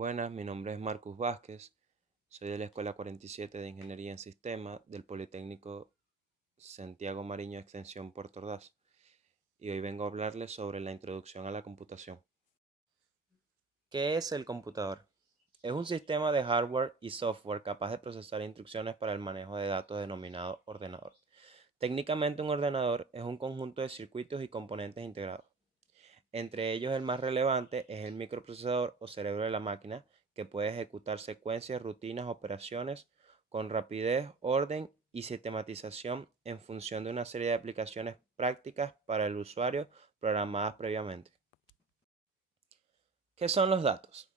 Buenas, mi nombre es Marcus Vázquez, soy de la Escuela 47 de Ingeniería en Sistemas del Politécnico Santiago Mariño Extensión Puerto Ordaz y hoy vengo a hablarles sobre la introducción a la computación. ¿Qué es el computador? Es un sistema de hardware y software capaz de procesar instrucciones para el manejo de datos denominado ordenador. Técnicamente un ordenador es un conjunto de circuitos y componentes integrados. Entre ellos el más relevante es el microprocesador o cerebro de la máquina, que puede ejecutar secuencias, rutinas, operaciones con rapidez, orden y sistematización en función de una serie de aplicaciones prácticas para el usuario programadas previamente. ¿Qué son los datos?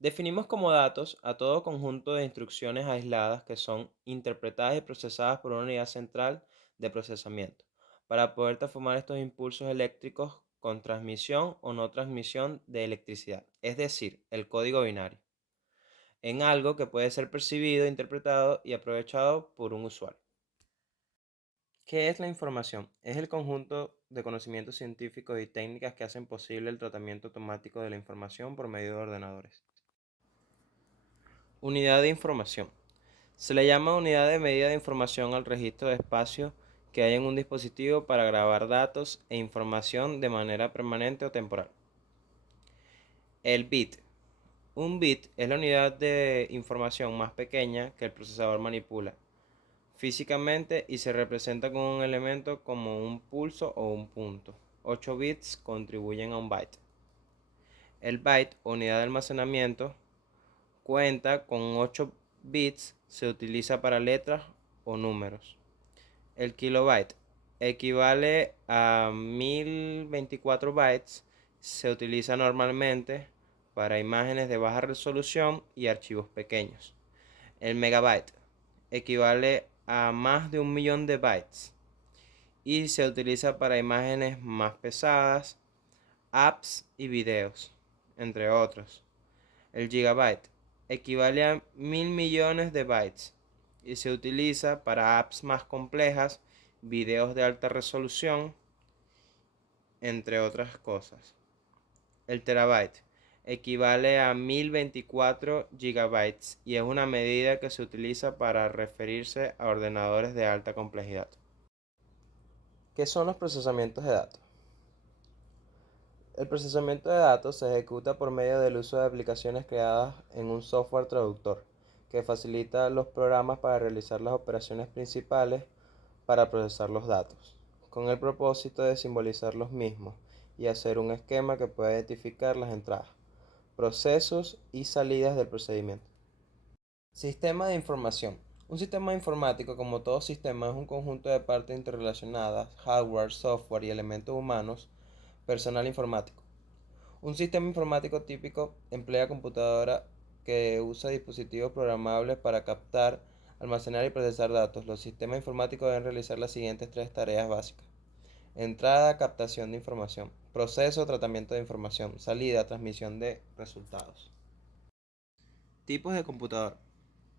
Definimos como datos a todo conjunto de instrucciones aisladas que son interpretadas y procesadas por una unidad central de procesamiento, para poder transformar estos impulsos eléctricos con transmisión o no transmisión de electricidad, es decir, el código binario, en algo que puede ser percibido, interpretado y aprovechado por un usuario. ¿Qué es la información? Es el conjunto de conocimientos científicos y técnicas que hacen posible el tratamiento automático de la información por medio de ordenadores. Unidad de información. Se le llama unidad de medida de información al registro de espacio que hay en un dispositivo para grabar datos e información de manera permanente o temporal. El bit. Un bit es la unidad de información más pequeña que el procesador manipula físicamente y se representa con un elemento como un pulso o un punto. 8 bits contribuyen a un byte. El byte, unidad de almacenamiento, cuenta con 8 bits, se utiliza para letras o números. El kilobyte equivale a 1024 bytes, se utiliza normalmente para imágenes de baja resolución y archivos pequeños. El megabyte equivale a más de 1 millón de bytes y se utiliza para imágenes más pesadas, apps y videos, entre otros. El gigabyte equivale a 1000 millones de bytes y se utiliza para apps más complejas, videos de alta resolución, entre otras cosas. El terabyte equivale a 1024 gigabytes y es una medida que se utiliza para referirse a ordenadores de alta complejidad. ¿Qué son los procesamientos de datos? El procesamiento de datos se ejecuta por medio del uso de aplicaciones creadas en un software traductor, que facilita los programas para realizar las operaciones principales para procesar los datos, con el propósito de simbolizar los mismos y hacer un esquema que pueda identificar las entradas, procesos y salidas del procedimiento. Sistema de información. Un sistema informático, como todo sistema, es un conjunto de partes interrelacionadas, hardware, software y elementos humanos, personal informático. Un sistema informático típico emplea computadora que usa dispositivos programables para captar, almacenar y procesar datos. Los sistemas informáticos deben realizar las siguientes tres tareas básicas: entrada, captación de información; proceso, tratamiento de información; salida, transmisión de resultados. Tipos de computador.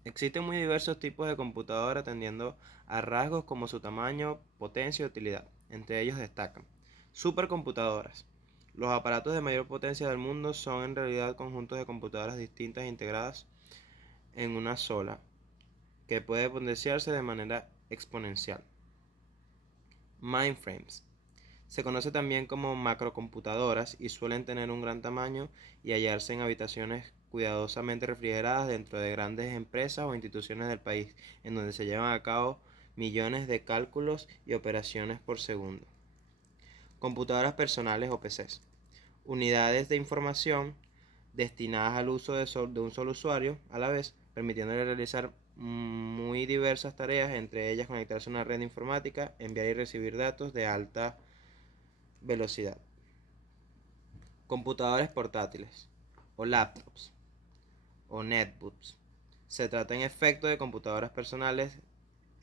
Existen muy diversos tipos de computadora atendiendo a rasgos como su tamaño, potencia y utilidad. Entre ellos destacan supercomputadoras. Los aparatos de mayor potencia del mundo son en realidad conjuntos de computadoras distintas e integradas en una sola, que puede potenciarse de manera exponencial. Mainframes. Se conoce también como macrocomputadoras y suelen tener un gran tamaño y hallarse en habitaciones cuidadosamente refrigeradas dentro de grandes empresas o instituciones del país, en donde se llevan a cabo millones de cálculos y operaciones por segundo. Computadoras personales o PCs. Unidades de información destinadas al uso de un solo usuario a la vez, permitiéndole realizar muy diversas tareas, entre ellas conectarse a una red informática, enviar y recibir datos de alta velocidad. Computadores portátiles o laptops o netbooks. Se trata en efecto de computadoras personales.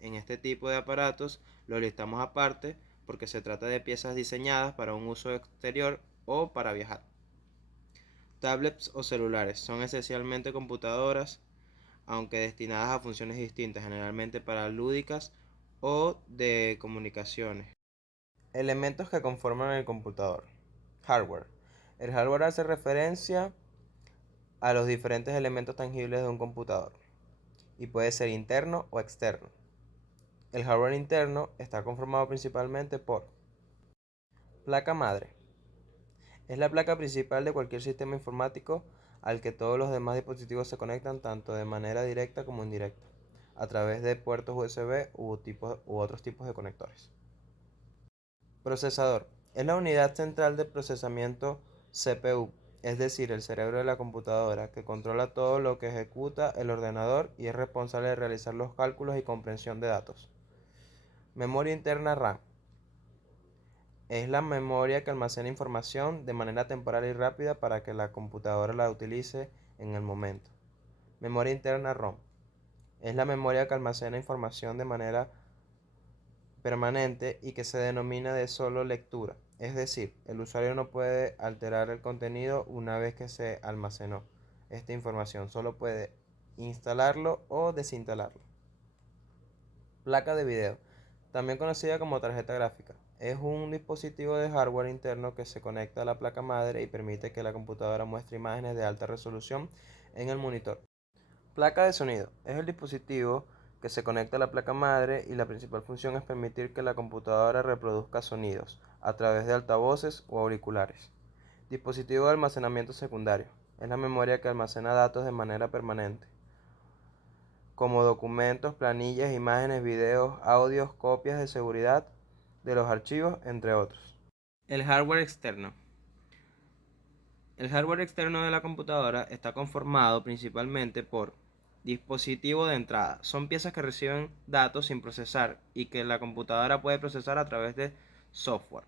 En este tipo de aparatos lo listamos aparte porque se trata de piezas diseñadas para un uso exterior o para viajar. Tablets o celulares son esencialmente computadoras, aunque destinadas a funciones distintas, generalmente para lúdicas o de comunicaciones. Elementos que conforman el computador. Hardware. El hardware hace referencia a los diferentes elementos tangibles de un computador y puede ser interno o externo. El hardware interno está conformado principalmente por placa madre. Es la placa principal de cualquier sistema informático al que todos los demás dispositivos se conectan tanto de manera directa como indirecta, a través de puertos USB u otros tipos de conectores. Procesador. Es la unidad central de procesamiento CPU, es decir, el cerebro de la computadora, que controla todo lo que ejecuta el ordenador y es responsable de realizar los cálculos y comprensión de datos. Memoria interna RAM. Es la memoria que almacena información de manera temporal y rápida para que la computadora la utilice en el momento. Memoria interna ROM. Es la memoria que almacena información de manera permanente y que se denomina de solo lectura. Es decir, el usuario no puede alterar el contenido una vez que se almacenó esta información, solo puede instalarlo o desinstalarlo. Placa de video, también conocida como tarjeta gráfica, es un dispositivo de hardware interno que se conecta a la placa madre y permite que la computadora muestre imágenes de alta resolución en el monitor. Placa de sonido, es el dispositivo que se conecta a la placa madre y la principal función es permitir que la computadora reproduzca sonidos a través de altavoces o auriculares. Dispositivo de almacenamiento secundario, es la memoria que almacena datos de manera permanente, como documentos, planillas, imágenes, videos, audios, copias de seguridad de los archivos, entre otros. El hardware externo. El hardware externo de la computadora está conformado principalmente por dispositivo de entrada. Son piezas que reciben datos sin procesar y que la computadora puede procesar a través de software,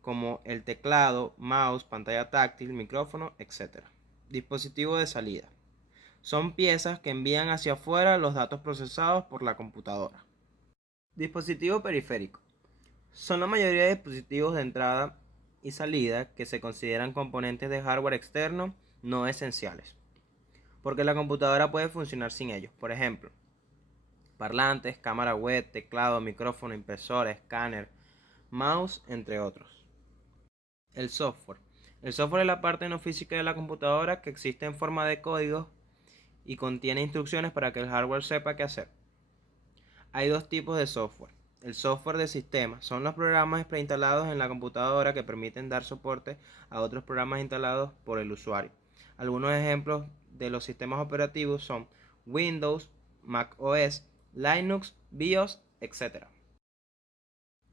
como el teclado, mouse, pantalla táctil, micrófono, etc. Dispositivo de salida. Son piezas que envían hacia afuera los datos procesados por la computadora. Dispositivo periférico. Son la mayoría de dispositivos de entrada y salida que se consideran componentes de hardware externo no esenciales, porque la computadora puede funcionar sin ellos. Por ejemplo, parlantes, cámara web, teclado, micrófono, impresora, escáner, mouse, entre otros. El software. El software es la parte no física de la computadora que existe en forma de código y contiene instrucciones para que el hardware sepa qué hacer. Hay dos tipos de software. El software de sistema son los programas preinstalados en la computadora que permiten dar soporte a otros programas instalados por el usuario. Algunos ejemplos de los sistemas operativos son Windows, Mac OS, Linux, BIOS, etc.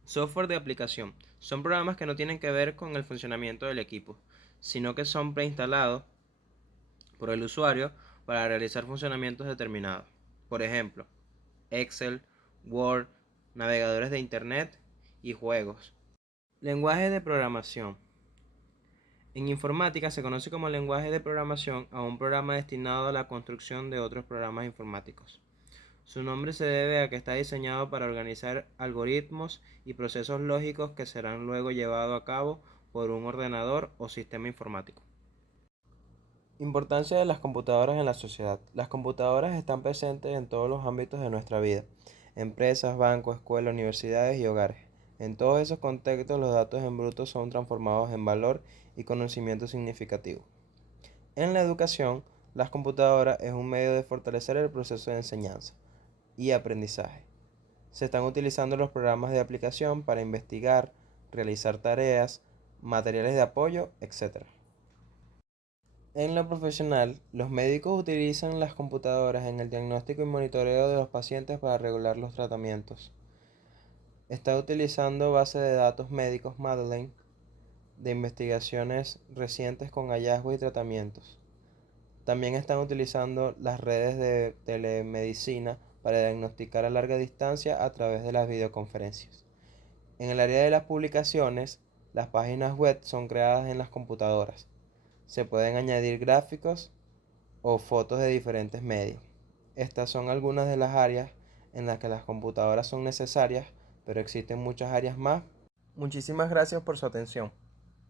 Software de aplicación son programas que no tienen que ver con el funcionamiento del equipo, sino que son preinstalados por el usuario para realizar funcionamientos determinados. Por ejemplo, Excel, Word, navegadores de Internet y juegos. Lenguaje de programación. En informática se conoce como lenguaje de programación a un programa destinado a la construcción de otros programas informáticos. Su nombre se debe a que está diseñado para organizar algoritmos y procesos lógicos que serán luego llevados a cabo por un ordenador o sistema informático. Importancia de las computadoras en la sociedad. Las computadoras están presentes en todos los ámbitos de nuestra vida: empresas, bancos, escuelas, universidades y hogares. En todos esos contextos los datos en bruto son transformados en valor y conocimiento significativo. En la educación, las computadoras es un medio de fortalecer el proceso de enseñanza y aprendizaje. Se están utilizando los programas de aplicación para investigar, realizar tareas, materiales de apoyo, etc. En lo profesional, los médicos utilizan las computadoras en el diagnóstico y monitoreo de los pacientes para regular los tratamientos. Está utilizando base de datos médicos Madeline de investigaciones recientes con hallazgos y tratamientos. También están utilizando las redes de telemedicina para diagnosticar a larga distancia a través de las videoconferencias. En el área de las publicaciones, las páginas web son creadas en las computadoras. Se pueden añadir gráficos o fotos de diferentes medios. Estas son algunas de las áreas en las que las computadoras son necesarias, pero existen muchas áreas más. Muchísimas gracias por su atención.